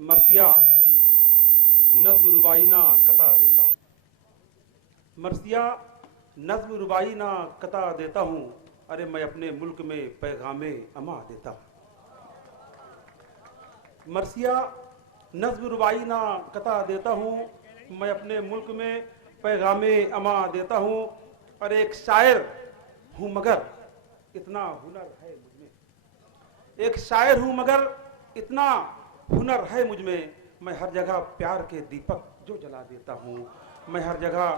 मरसिया नज्म रुबाई ना कता देता, मरसिया नज्म रुबाई ना कता देता हूँ, अरे मैं अपने मुल्क में पैगामे अमा देता। मरसिया नज्म रुबाई ना कता देता हूँ, मैं अपने मुल्क में पैगामे अमा देता हूँ। अरे एक शायर हूँ मगर इतना हुनर है मुझ में, एक शायर हूँ मगर इतना हुनर है मुझ में, मैं हर जगह प्यार के दीपक जो जला देता हूँ, मैं हर जगह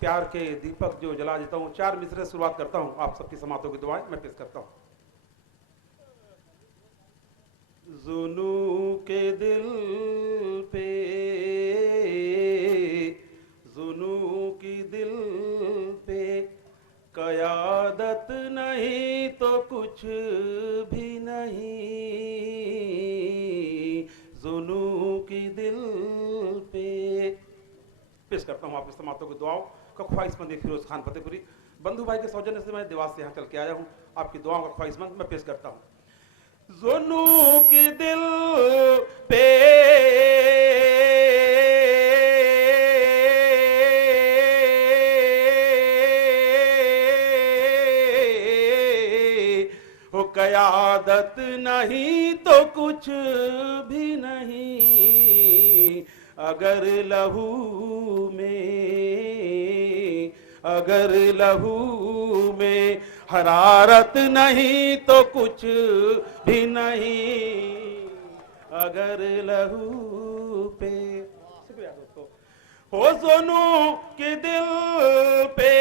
प्यार के दीपक जो जला देता हूँ। 4 मिसरे शुरुआत करता हूँ, आप सबकी समातों की दुआएं मैं पेश करता हूँ। जुनू के दिल पे, जुनू की दिल पे कयादत नहीं तो कुछ भी नहीं, जुनू की दिल पे। पेश करता हूँ आपके समातों की दुआओं का ख्वाहिशमंद फिरोज खान फतेहपुरी, बंधु भाई के सौजन्य से मैं देवास से यहाँ चल के आया हूँ। आपकी दुआओं का ख्वाहिशमंद मैं पेश करता हूँ। जुनू की दिल पे हो कयादत नहीं तो कुछ भी नहीं, अगर लहू में, अगर लहू में हरारत नहीं तो कुछ भी नहीं, अगर लहू पे। शुक्रिया दोस्तों। हो जुनू के दिल पे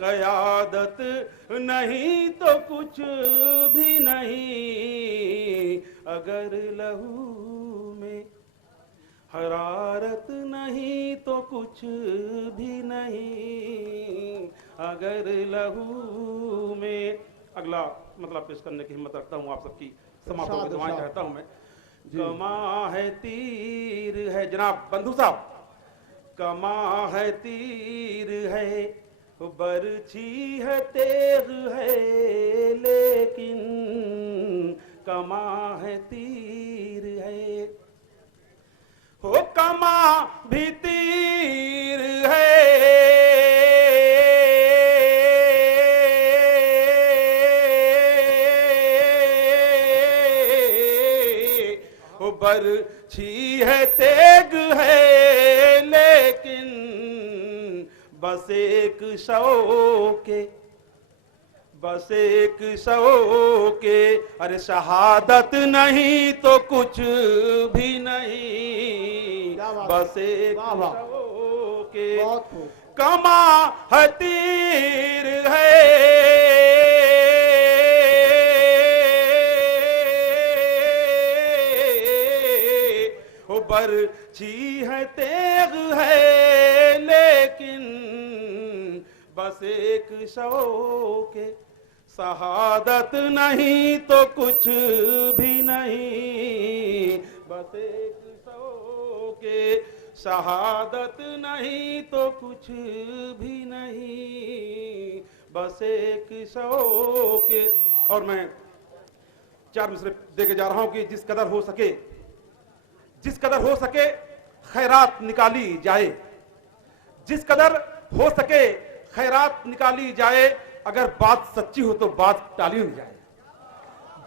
कयादत नहीं तो कुछ भी नहीं, अगर लहू में हरारत नहीं तो कुछ भी नहीं, अगर लहू में। अगला मतलब पेश करने की हिम्मत रखता हूँ, आप सबकी समातों की दुआएं चाहता हूँ मैं। कमा है तीर है जनाब बंधु साहब, कमा है तीर है, बरछी है तेग है, लेकिन कमा है तीर है। हो कमा भी तीर है, हो बरछी है तेग है, लेकिन बस एक शौके, बस एक शौके, अरे शहादत नहीं तो कुछ भी नहीं, बस एक शौके। कमा है तीर है, हो बरछी है तेग है, लेकिन बस एक शौके, शहादत नहीं तो कुछ भी नहीं, बस एक शौके, शहादत नहीं तो कुछ भी नहीं, बस एक शौके। और मैं 4 मिसरे देके जा रहा हूं कि जिस कदर हो सके, जिस कदर हो सके खैरात निकाली जाए, जिस कदर हो सके खैरात निकाली जाए, अगर बात सच्ची हो तो बात टाली नहीं जाए।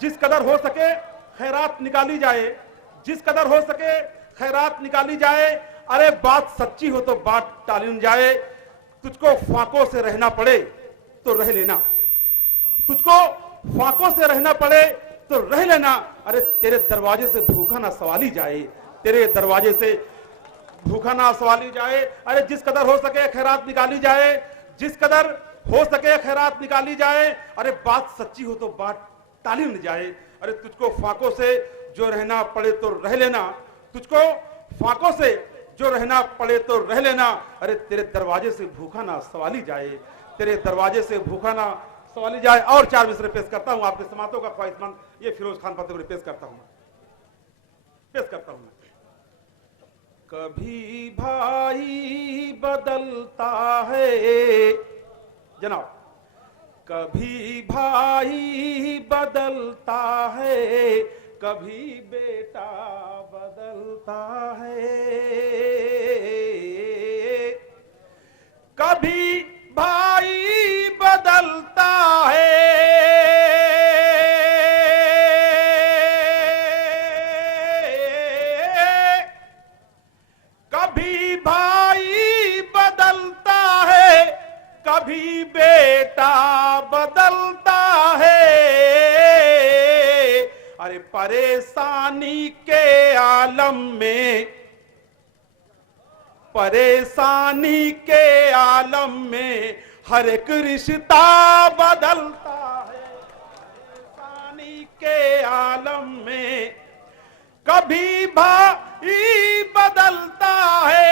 जिस कदर हो सके खैरात निकाली जाए, जिस कदर हो सके खैरात निकाली जाए, अरे बात सच्ची हो तो बात टाली नहीं जाए। तुझको फांकों से रहना पड़े तो रह लेना, तुझको फांकों से रहना पड़े तो रह लेना, अरे तेरे दरवाजे से भूखा ना सवाली जाए, तेरे दरवाजे से भूखा ना सवाली जाए। अरे जिस कदर हो सके खैरात निकाली जाए, जिस कदर हो सके खैरात निकाली जाए, अरे बात सच्ची हो तो बात टाली न जाए। अरे तुझको फांकों से जो रहना पड़े तो रह लेना, तुझको फांकों से जो रहना पड़े तो रह लेना, अरे तेरे दरवाजे से भूखा ना सवाली जाए, तेरे दरवाजे से भूखा ना सवाली जाए। और 4 मिसरे पेश करता हूं आपके समातों का ख्वाहिशमंद, ये फिरोज खान फतेहपुरी पेश करता हूं, पेश करता हूं। कभी भाई बदलता है जनाब, कभी भाई बदलता है, कभी बेटा बदलता है, कभी भाई बदलता है, कभी भाई बदलता है, कभी बेटा बदलता है। अरे परेशानी के आलम में, परेशानी के आलम में हर एक रिश्ता बदलता है। परेशानी के आलम में कभी भाई बदलता है,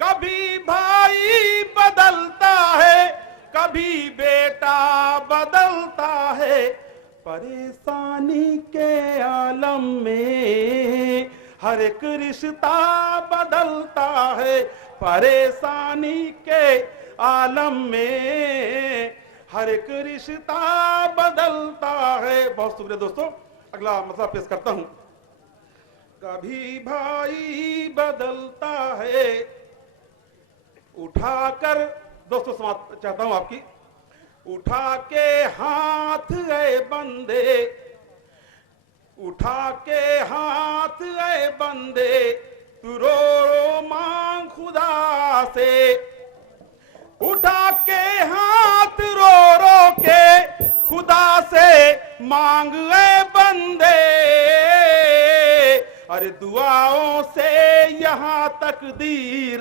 कभी भाई बदलता है, कभी बेटा बदलता है। परेशानी के आलम में हर एक रिश्ता बदलता है। परेशानी के आलम में हर एक रिश्ता बदलता है। बहुत शुक्रिया दोस्तों। अगला मसला पेश करता हूं। कभी भाई बदलता है, उठाकर, दोस्तों समाप्त चाहता हूं आपकी, उठा के हाथ ऐ बंदे, उठा के हाथ ऐ बंदे, तू रो रो मांग खुदा से, उठा के हाथ रो रो के खुदा से मांग ऐ बंदे। अरे दुआओं से यहाँ तकदीर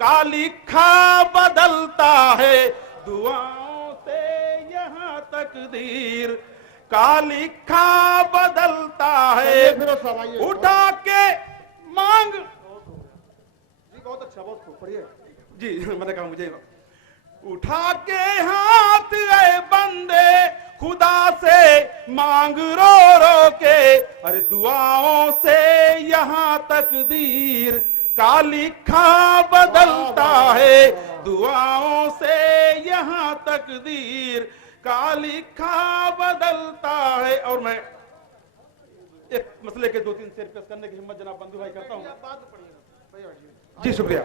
का लिखा बदलता है, दुआओं से यहाँ तकदीर का लिखा बदलता है। उठा के मांग, जी बहुत अच्छा, बहुत बढ़िया जी, मैंने कहा मुझे, उठा के हाथ ऐ बंदे खुदा से मांग रो रो के। अरे दुआओं से यहाँ तकदीर का लिखा बदलता है, दुआओं से यहाँ तकदीर का लिखा बदलता है। और मैं एक मसले के 2-3 शेर पेश करने की हिम्मत जनाब बंधु भाई करता हूँ। जी शुक्रिया।